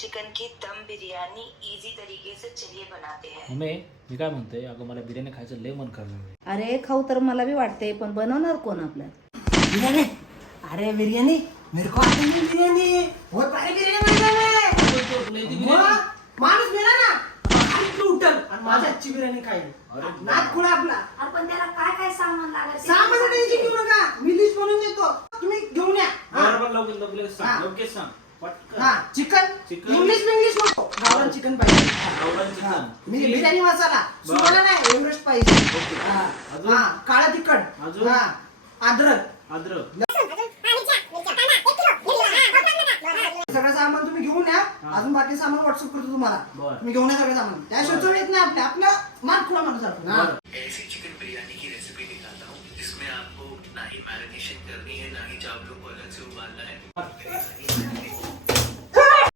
Chicken की दम biryani easy तरीके से चलिए बनाते हैं। मी काय म्हणते, अगं मला बिर्याणी खायचं लय मन करणार. अरे खाऊ तर मला भी वाटते, पण बनवणार कोण आपल्या? बिरयानी. अरे बिरयानी मेरे को आती नहीं बिरयानी. बहुत प्यारी बिरयानी बनवली है. माणूस मेला ना खाली तू उठल आणि माझी आजची बिर्याणी खाईल. नाद खुळा आपला. अरे पण त्याला काय काय सामान लागेल? सामान टेन्शन घेऊ नका, मी लिस्ट बनवून देतो, तुम्ही घेऊन या. लवकर सांग. हा चिकन इंग्लिश नको, गावरान चिकन पाहिजे. मी बिर्याणी मसाला सुवाला नाही, एव्हरेस्ट पाहिजे. हा काळा तिखट, हा अद्रक, सगळं सामान तुम्ही घेऊन या. अजून बाकी सामान व्हॉट्सअप करतो तुम्हाला. तुम्ही घेऊन या सगळं सामान. त्याशिवाय चव येत नाही आपल्या मार्क खुला माणूस आपण. ऐसी चिकन बिरयानी की रेसिपी दिखाता हूँ जिसमें आपको ना ही मैरिनेशन करनी है, ना ही चावलों को अलग से उबालना है.